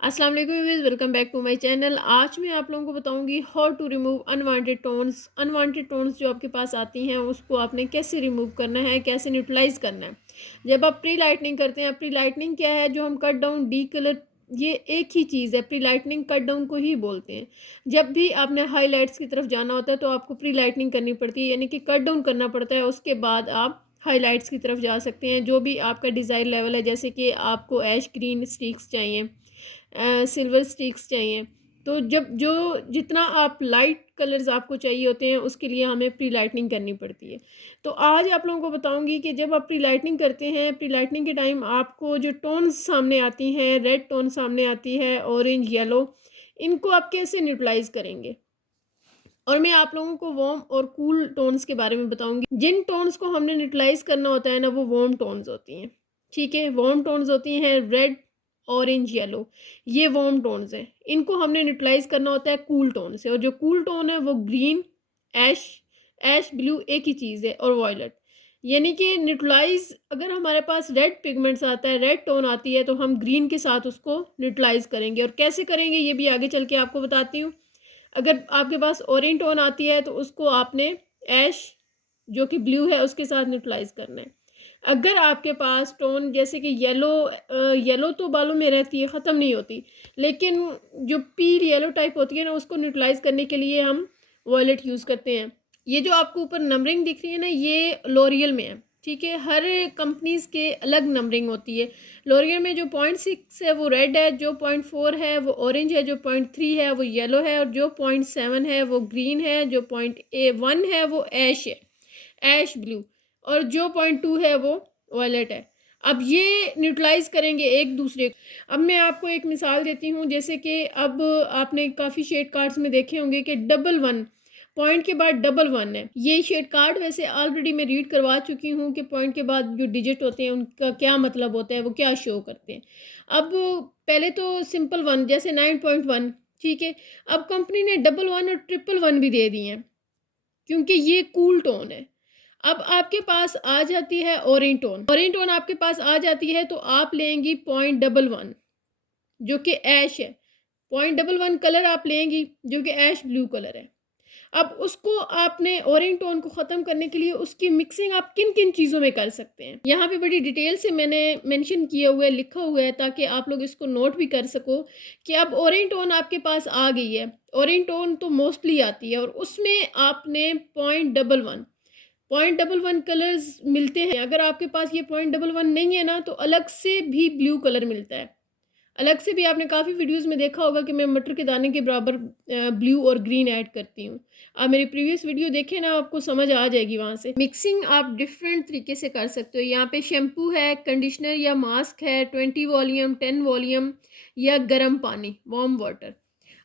अस्सलाम वालेकुम viewers, welcome back to my channel. आज मैं आप लोगों को बताऊंगी how to remove unwanted tones. Unwanted tones जो आपके पास आती हैं उसको आपने कैसे रिमूव करना है, कैसे न्यूट्रलाइज करना है। जब आप प्री लाइटनिंग करते हैं, प्री लाइटनिंग क्या है, जो हम कट डाउन डी कलर, ये एक ही चीज़ है। प्री लाइटनिंग कट डाउन को ही बोलते हैं। जब भी आपने हाईलाइट्स की तरफ जाना होता है तो आपको प्री लाइटनिंग करनी पड़ती है, यानी कि कट डाउन करना पड़ता है। उसके बाद आप हाईलाइट्स की तरफ जा सकते हैं, जो भी आपका डिज़ायर लेवल है। जैसे कि आपको ऐश ग्रीन स्टिक्स चाहिए, सिल्वर स्टिक्स चाहिए, तो जब जो जितना आप लाइट कलर्स आपको चाहिए होते हैं उसके लिए हमें प्री लाइटनिंग करनी पड़ती है। तो आज आप लोगों को बताऊंगी कि जब आप प्री लाइटनिंग करते हैं, प्री लाइटनिंग के टाइम आपको जो टोन्स सामने आती हैं, रेड टोन सामने आती है, ऑरेंज, येलो, इनको आप कैसे न्यूट्रलाइज करेंगे। और मैं आप लोगों को वार्म और कूल टोन्स के बारे में बताऊंगी। जिन टोन्स को हमने न्यूट्रलाइज करना होता है ना, वो वार्म टोन्स होती हैं। ठीक है, वार्म टोन्स होती हैं रेड, ऑरेंज, येलो, ये वार्म टोन्स हैं। इनको हमने न्यूट्रलाइज करना होता है कूल टोन से। और जो कूल टोन है वो ग्रीन, ऐश, ऐश ब्लू एक ही चीज़ है, और वॉयलेट। यानी कि न्यूट्रलाइज, अगर हमारे पास रेड पिगमेंट्स आता है, रेड टोन आती है, तो हम ग्रीन के साथ उसको न्यूट्रलाइज करेंगे। और कैसे करेंगे ये भी आगे चल के आपको बताती हूँ। अगर आपके पास ऑरेंज टोन आती है तो उसको आपने ऐश, जो कि ब्लू है, उसके साथ न्यूट्रलाइज करना है। अगर आपके पास टोन जैसे कि येलो, येलो तो बालों में रहती है, ख़त्म नहीं होती, लेकिन जो पील येलो टाइप होती है ना, उसको न्यूट्रलाइज करने के लिए हम वॉयलेट यूज़ करते हैं। ये जो आपको ऊपर नंबरिंग दिख रही है ना, ये लोरियल में है। ठीक है, हर कंपनीज के अलग नंबरिंग होती है। लोरियल में जो 0.6 है वो रेड है, जो 0.4 है वो ऑरेंज है, जो 0.3 है वो येलो है, और जो 0.7 है वो ग्रीन है, जो 0.1 है वो ऐश है, ऐश ब्लू, और जो 0.2 है वो वॉयलेट है। अब ये न्यूट्रलाइज करेंगे एक दूसरे को। अब मैं आपको एक मिसाल देती हूँ। जैसे कि अब आपने काफ़ी शेड कार्ड्स में देखे होंगे कि डबल वन, पॉइंट के बाद डबल वन है। ये शेड कार्ड वैसे ऑलरेडी मैं रीड करवा चुकी हूँ कि पॉइंट के बाद जो डिजिट होते हैं उनका क्या मतलब होता है, वो क्या शो करते हैं। अब पहले तो सिंपल वन जैसे 9.1, ठीक है। अब कंपनी ने डबल वन और ट्रिपल वन भी दे दिए हैं, क्योंकि ये कूल टोन है। अब आपके पास आ जाती है ऑरेंज टोन। ऑरेंज टोन आपके पास आ जाती है तो आप लेंगी 0.11, जो कि ऐश है। 0.11 कलर आप लेंगी, जो कि ऐश ब्लू कलर है। अब उसको आपने ऑरेंज टोन को ख़त्म करने के लिए उसकी मिक्सिंग आप किन किन चीज़ों में कर सकते हैं, यहाँ पे बड़ी डिटेल से मैंने मेंशन किया हुआ है, लिखा हुआ है, ताकि आप लोग इसको नोट भी कर सको कि अब ऑरेंज टोन आपके पास आ गई है। ऑरेंज टोन तो मोस्टली आती है, और उसमें आपने 0.11, 0.11 कलर्स मिलते हैं। अगर आपके पास ये 0.11 नहीं है ना, तो अलग से भी ब्लू कलर मिलता है। अलग से भी आपने काफ़ी वीडियोस में देखा होगा कि मैं मटर के दाने के बराबर ब्लू और ग्रीन ऐड करती हूँ। आप मेरी प्रीवियस वीडियो देखें ना, आपको समझ आ जाएगी। वहाँ से मिक्सिंग आप डिफरेंट तरीके से कर सकते हो। यहाँ पे शैम्पू है, कंडीशनर या मास्क है, 20 वॉल्यूम, 10 वॉल्यूम, या गर्म पानी, वार्म वाटर।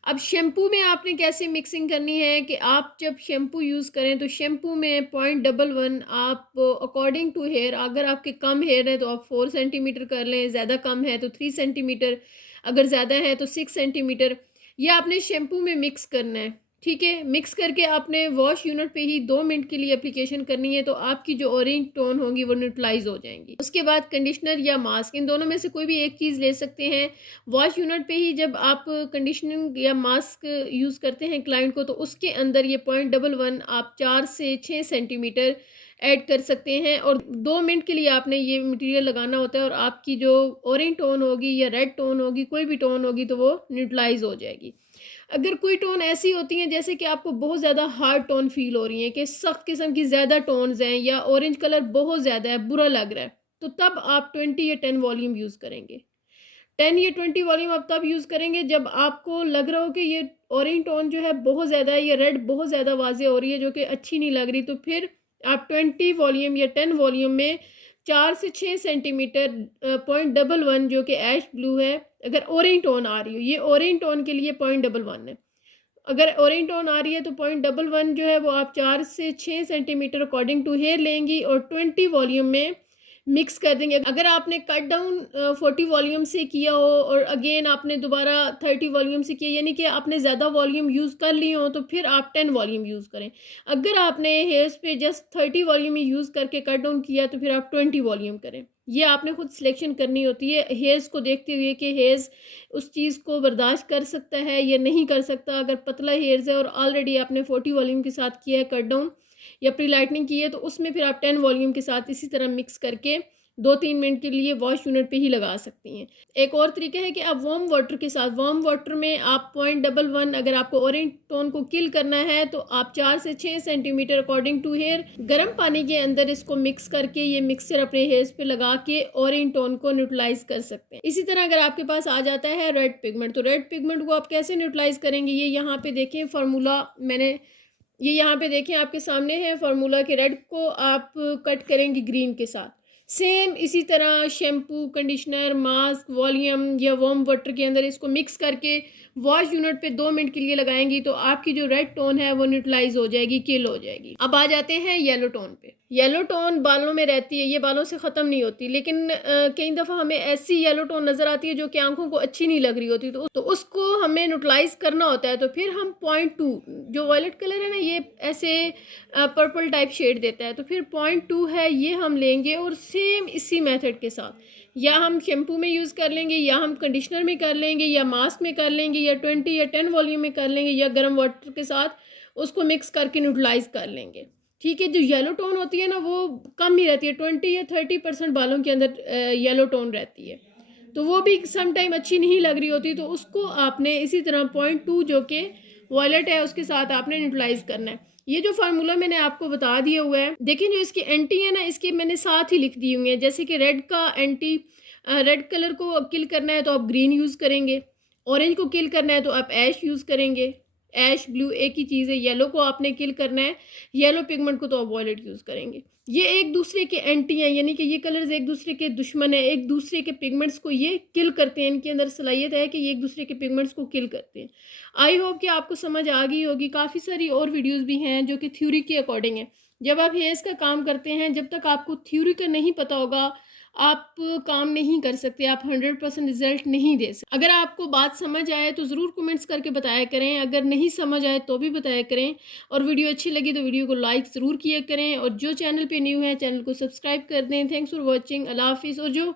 अब शैम्पू में आपने कैसे मिक्सिंग करनी है कि आप जब शैम्पू यूज़ करें तो शैम्पू में 0.11 आप अकॉर्डिंग टू हेयर, अगर आपके कम हेयर है तो आप 4 सेंटीमीटर कर लें, ज़्यादा कम है तो 3 सेंटीमीटर, अगर ज़्यादा है तो 6 सेंटीमीटर। ये आपने शैम्पू में मिक्स करना है। ठीक है, मिक्स करके आपने वॉश यूनिट पे ही 2 मिनट के लिए एप्लीकेशन करनी है, तो आपकी जो ऑरेंज टोन होंगी वो न्यूट्रलाइज हो जाएंगी। उसके बाद कंडीशनर या मास्क, इन दोनों में से कोई भी एक चीज़ ले सकते हैं। वॉश यूनिट पे ही जब आप कंडीशनिंग या मास्क यूज़ करते हैं क्लाइंट को, तो उसके अंदर ये 0.11 आप 4 से 6 सेंटीमीटर ऐड कर सकते हैं, और 2 मिनट के लिए आपने ये मटेरियल लगाना होता है। और आपकी जो ऑरेंज टोन होगी या रेड टोन होगी, कोई भी टोन होगी, तो वो न्यूट्रलाइज हो जाएगी। अगर कोई टोन ऐसी होती हैं जैसे कि आपको बहुत ज़्यादा हार्ड टोन फील हो रही है, कि सख्त किस्म की ज़्यादा टोन्स हैं, या ऑरेंज कलर बहुत ज़्यादा है, बुरा लग रहा है, तो तब आप 20 या 10 वॉल्यूम यूज़ करेंगे। 10 या 20 वॉल्यूम आप तब यूज़ करेंगे जब आपको लग रहा हो कि ये ऑरेंज टोन जो है बहुत ज़्यादा है, या रेड बहुत ज़्यादा वाज़े हो रही है, जो कि अच्छी नहीं लग रही, तो फिर आप 20 वॉल्यूम या 10 वॉल्यूम में 4 से 6 सेंटीमीटर 0.11, जो कि ऐश ब्लू है, अगर ऑरेंज टोन आ रही हो, ये ऑरेंज टोन के लिए 0.11 है। अगर ऑरेंज टोन आ रही है तो 0.11 जो है वो आप 4 से 6 सेंटीमीटर अकॉर्डिंग टू हेयर लेंगी, और 20 वॉल्यूम में मिक्स कर देंगे। अगर आपने कट डाउन 40 वॉल्यूम से किया हो, और अगेन आपने दोबारा 30 वॉल्यूम से किया, यानी कि आपने ज़्यादा वॉल्यूम यूज़ कर लिए हो, तो फिर आप 10 वॉल्यूम यूज़ करें। अगर आपने हेयर्स पे जस्ट 30 वॉल्यूम ही यूज़ करके कट डाउन किया, तो फिर आप 20 वॉल्यूम करें। ये आपने खुद सिलेक्शन करनी होती है हेयर्स को देखते हुए कि हेयर्स उस चीज़ को बर्दाश्त कर सकता है या नहीं कर सकता। अगर पतला हेयर्स है और ऑलरेडी आपने 40 वॉल्यूम के साथ किया है कट डाउन या प्री लाइटनिंग की है, तो उसमें फिर आप 10 वॉल्यूम के साथ इसी तरह मिक्स करके 2-3 मिनट के लिए वॉश यूनिट पे ही लगा सकती हैं। एक और तरीका है कि आप वार्म वाटर के साथ, वार्म वाटर में आप 0.11, अगर आपको ऑरेंज टोन को किल करना है तो आप 4 से 6 सेंटीमीटर अकॉर्डिंग टू हेयर गर्म पानी के अंदर इसको मिक्स करके ये मिक्सचर अपने हेयर्स पे लगा के ऑरेंज टोन को न्यूट्रलाइज कर सकते हैं। इसी तरह अगर आपके पास आ जाता है रेड पिगमेंट, तो रेड पिगमेंट को आप कैसे न्यूट्रलाइज करेंगे, ये यहाँ पे देखें फार्मूला मैंने, ये यहाँ पे देखें आपके सामने है फार्मूला के रेड को आप कट करेंगे ग्रीन के साथ। सेम इसी तरह शैम्पू, कंडीशनर, मास्क, वॉल्यूम या वार्म वाटर के अंदर इसको मिक्स करके वॉश यूनिट पे 2 मिनट के लिए लगाएंगी तो आपकी जो रेड टोन है वो न्यूट्रलाइज हो जाएगी, किल हो जाएगी। अब आ जाते हैं येलो टोन पे। येलो टोन बालों में रहती है, ये बालों से ख़त्म नहीं होती, लेकिन कई दफ़ा हमें ऐसी येलो टोन नज़र आती है जो कि आंखों को अच्छी नहीं लग रही होती, तो उसको हमें न्यूट्रलाइज करना होता है। तो फिर हम 0.2, जो वायलेट कलर है ना ये ऐसे पर्पल टाइप शेड देता है, तो फिर 0.2 है ये हम लेंगे और सेम इसी मेथड के साथ या हम शैम्पू में यूज़ कर लेंगे या हम कंडीशनर में कर लेंगे या मास्क में कर लेंगे या 20 या 10 वॉल्यूम में कर लेंगे या गर्म वाटर के साथ उसको मिक्स करके न्यूट्रलाइज कर लेंगे। ठीक है, जो येलो टोन होती है ना वो कम ही रहती है, 20 या 30% बालों के अंदर येलो टोन रहती है, तो वो भी सम टाइम अच्छी नहीं लग रही होती, तो उसको आपने इसी तरह 0.2 जो कि वॉयलेट है उसके साथ आपने न्यूट्रलाइज करना है। ये जो फार्मूला मैंने आपको बता दिया हुआ है, देखें जो इसकी एंटी है ना इसकी मैंने साथ ही लिख दी हुई है। जैसे कि रेड का एंटी, रेड कलर को किल करना है तो आप ग्रीन यूज़ करेंगे, ऑरेंज को किल करना है तो आप ऐश यूज़ करेंगे, ऐश ब्लू एक ही चीज़ है। येलो को आपने किल करना है, येलो पिगमेंट को तो आप वॉयलेट यूज़ करेंगे। ये एक दूसरे के एंटी हैं, यानी कि ये कलर्स एक दूसरे के दुश्मन है, एक दूसरे के पिगमेंट्स को ये किल करते हैं, इनके अंदर सलाहियत है कि ये एक दूसरे के पिगमेंट्स को किल करते हैं। आई होप कि आपको समझ आ गई होगी। काफ़ी सारी और वीडियोस भी हैं जो कि थ्योरी के अकॉर्डिंग है। जब आप हेयर्स का काम करते हैं, जब तक आपको थ्योरी का नहीं पता होगा आप काम नहीं कर सकते, आप 100% रिजल्ट नहीं दे सकते। अगर आपको बात समझ आए तो ज़रूर कमेंट्स करके बताया करें, अगर नहीं समझ आए तो भी बताया करें, और वीडियो अच्छी लगी तो वीडियो को लाइक ज़रूर किया करें, और जो चैनल पे न्यू है चैनल को सब्सक्राइब कर दें। थैंक्स फॉर वॉचिंग, अल्लाह हाफिज़। और जो